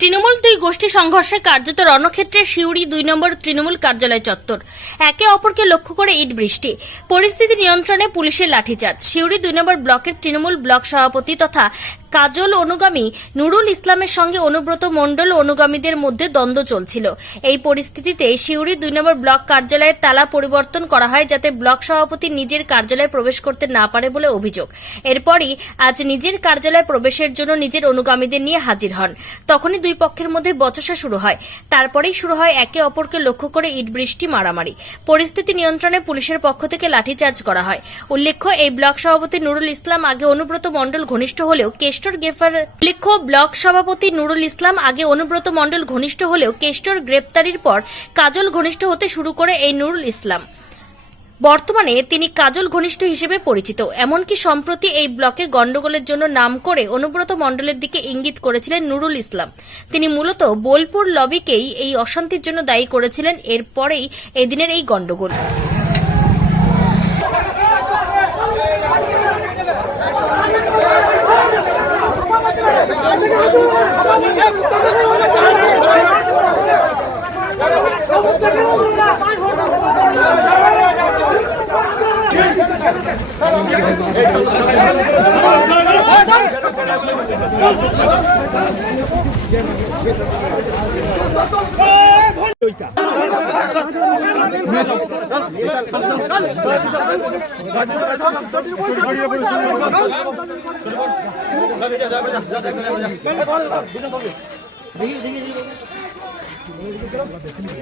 তৃণমূল দুই গোষ্ঠী সংঘর্ষে কার্যত রণক্ষেত্রে শিউরি দুই নম্বর তৃণমূল কার্যালয় চত্বর। একে অপরকে লক্ষ্য করে ইট বৃষ্টি। পরিস্থিতি নিয়ন্ত্রণে পুলিশের লাঠিচার্জ। শিউরি দুই নম্বর ব্লকের তৃণমূল ব্লক সভাপতি তথা কাজল অনুগামী নুরুল ইসলামের সঙ্গে অনুব্রত মণ্ডল অনুগামীদের মধ্যে দ্বন্দ্ব চলছিল। এই পরিস্থিতিতে শিউরি দুই নম্বর ব্লক কার্যালয়ের তালা পরিবর্তন করা হয় যাতে ব্লক সভাপতি নিজের কার্যালয়ে প্রবেশ করতে না পারে বলে অভিযোগ। এরপরই আজ নিজের কার্যালয়ে প্রবেশের জন্য নিজের অনুগামীদের নিয়ে হাজির হন। তখনই দুই পক্ষের মধ্যে বচসা শুরু হয়। তারপরেই শুরু হয় একে অপরকে লক্ষ্য করে ইট বৃষ্টি মারামারি। পরিস্থিতি নিয়ন্ত্রণে পুলিশের পক্ষ থেকে লাঠিচার্জ করা হয়। উল্লেখ্য, এই ব্লক সভাপতি নুরুল ইসলাম আগে অনুব্রত মণ্ডল ঘনিষ্ঠ হলেও কেষ্টর গ্রেফার উল্লেখ্য, ব্লক সভাপতি নুরুল ইসলাম আগে অনুব্রত মণ্ডল ঘনিষ্ঠ হলেও কেষ্টর গ্রেপ্তারির পর কাজল ঘনিষ্ঠ হতে শুরু করে এই নুরুল ইসলাম। বর্তমানে তিনি কাজল ঘনিষ্ঠ হিসেবে পরিচিত। এমনকি সম্প্রতি এই ব্লকে গন্ডগোলের জন্য নাম করে অনুব্রত মণ্ডলের দিকে ইঙ্গিত করেছিলেন নুরুল ইসলাম। তিনি মূলত বোলপুর লবিকেই এই অশান্তির জন্য দায়ী করেছিলেন। এরপরেই এদিনের এই গন্ডগোল দেখি দেখি